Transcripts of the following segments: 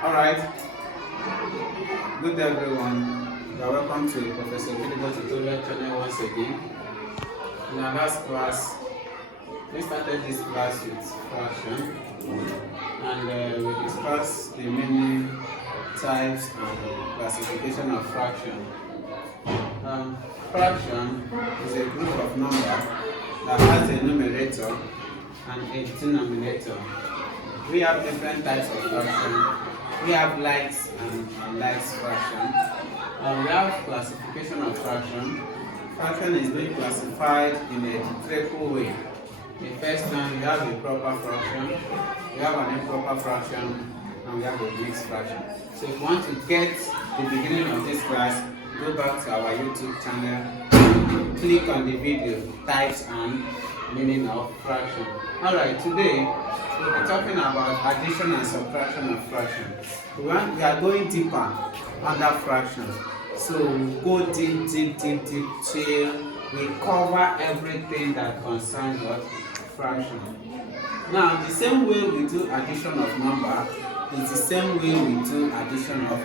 Alright, good everyone. You are welcome to Professor Video Tutorial Channel once again. In our last class, we started this class with fraction and we discussed the many types and classification of fraction. Fraction is a group of numbers that has a numerator and a denominator. We have different types of fraction. We have likes and unlikes fraction. We have classification of fraction. Fraction is being classified in a triple way. The first one, we have a proper fraction, we have an improper fraction, and we have a mixed fraction. So if you want to get the beginning of this class, go back to our YouTube channel, click on the video, types and meaning of fraction. Alright, today we'll be talking about addition and subtraction of fraction. We are going deeper under fractions. So we'll go deep till we cover everything that concerns what? Fraction. Now, the same way we do addition of number is the same way we do addition of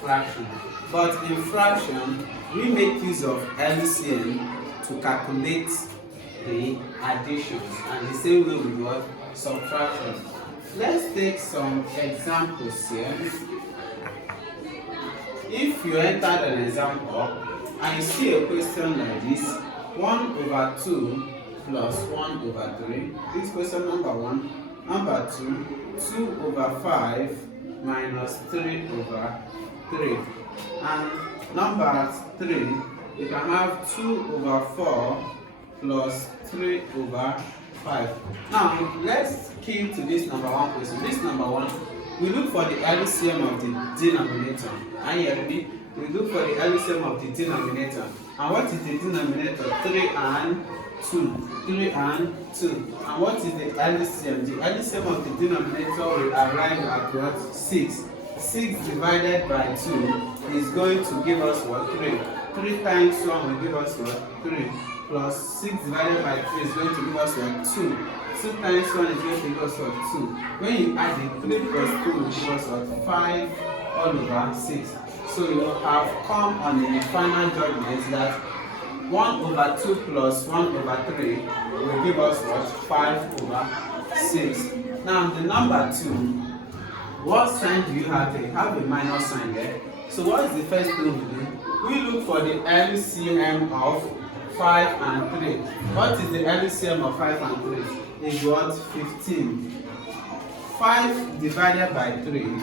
fraction. But in fraction, we make use of LCM to calculate the additions, and the same way we do subtraction. Let's take some examples here. If you entered an example and you see a question like this, 1/2 plus 1/3. This question number 1. Number 2, 2/5 minus 3/3. And number 3, you can have 2/4 plus 3/5. Now, let's key to this number 1 question. This number 1, we look for the LCM of the denominator. And here we look for the LCM of the denominator. And what is the denominator? 3 and 2. 3 and 2. And what is the LCM? The LCM of the denominator will arrive at what? 6. 6 divided by 2 is going to give us what? 3. 3 times 1 will give us what? 3. Plus 6 divided by 3 is going to give us what? 2. 2 times 1 is going to give us what? 2. When you add it, 3 plus 2 will give us what? 5 all over 6. So you have come on the final judgment that 1/2 plus 1/3 will give us what? 5/6. Now the number 2, what sign do you have there? You have a minus sign there. So what is the first thing we do? We look for the LCM of 5 and 3. What is the LCM of 5 and 3? Is what? 15. 5 divided by 3.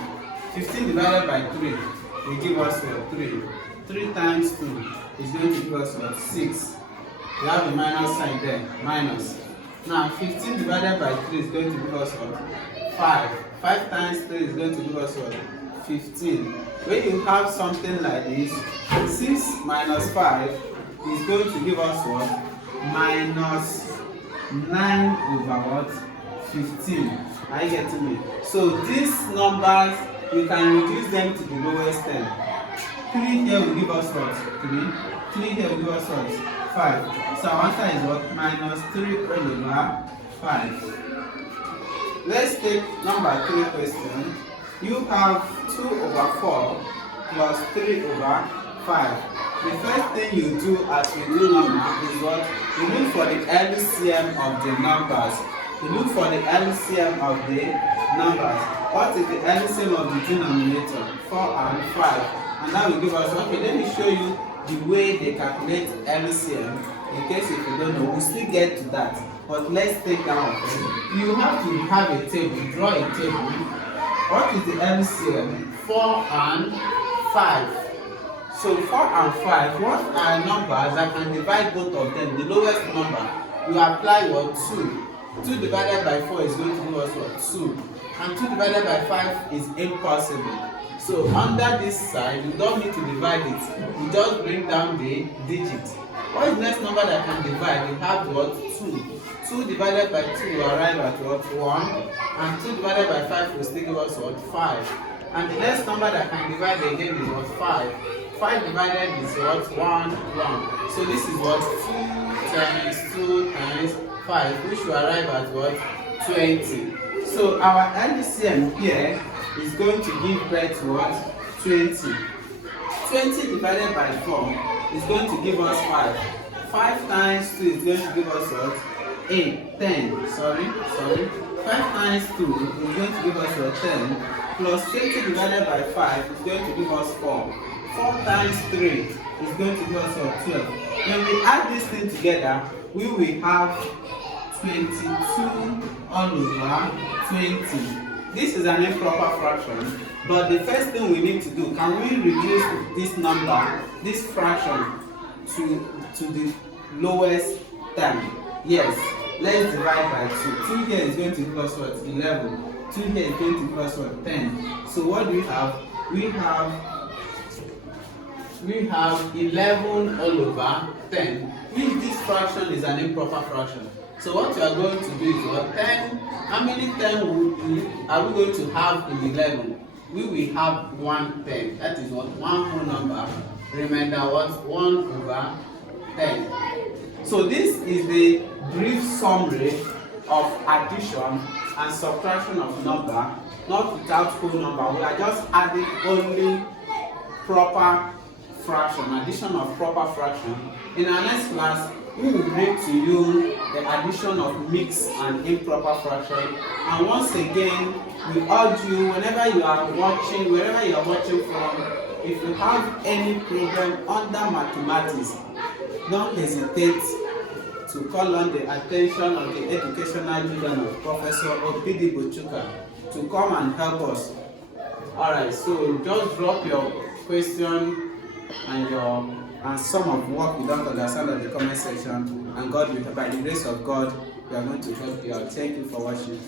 15 divided by 3 will give us what? 3. 3 times 2 is going to give us what? 6. We have a minus sign there. Minus. Now 15 divided by 3 is going to give us what? 5. 5 times 3 is going to give us what? 15. When you have something like this, 6 minus 5 is going to give us what? Minus 9/15. Are you getting me? So these numbers, we can reduce them to the lowest term. 3 here will give us what? 3. 3 here will give us what? 5. So our answer is what? Minus 3/5. Let's take number 3 question. You have 2/4 plus 3/5. The first thing you do as you do number is what? You look for the LCM of the numbers. You look for the LCM of the numbers. What is the LCM of the denominator? 4 and 5. And that will give us, okay, let me show you the way they calculate LCM. In case if you don't know, we'll still get to that. But let's take that one first. You have to have a table, draw a table. What is the LCM? 4 and 5. So 4 and 5, what are numbers that can divide both of them? The lowest number, you apply what? 2. 2 divided by 4 is going to give us what? 2. And 2 divided by 5 is impossible. So under this side, you don't need to divide it. You just bring down the digit. What is the next number that can divide? We have what? 2. 2 divided by 2 will arrive at what? 1. And 2 divided by 5 will still give us what? 5. And the next number that can divide again is what? 5. 5 divided is what? 1, 1. So this is what? 2 times 2 times 5, which will arrive at what? 20. So our LCM here is going to give birth to what? 20. 20 divided by 4 is going to give us 5. 5 times 2 is going to give us what? 8. 10. Sorry. 5 times 2 is going to give us what? 10. Plus 20 divided by 5 is going to give us 4. 4 times 3 is going to give us what? 12. When we add this thing together, we will have 22 all over 20. This is an improper fraction, but the first thing we need to do, can we reduce this number, this fraction, to the lowest term? Yes. Let's divide by 2. 2 here is going to give us what? 11. 2 here is going to give us what? 10. So what do we have? We have 11 all over 10, which this fraction is an improper fraction. So what we are going to do is what? 10. How many 10 are we going to have in 11? We will have 1 10. That is what? One whole number. Remember what? 1 over 10. So this is the brief summary of addition and subtraction of number, not without whole number. We are just adding only proper fraction, addition of proper fraction. In our next class, we will bring to you the addition of mixed and improper fraction. And once again, we urge you, whenever you are watching, wherever you are watching from, if you have any problem under mathematics, don't hesitate to call on the attention of the educational children of Professor Obidi Bochuka to come and help us. Alright, so just drop your question and some of what you don't understand in the comment section, and God will, by the grace of God, we are going to help you out. Thank you for watching.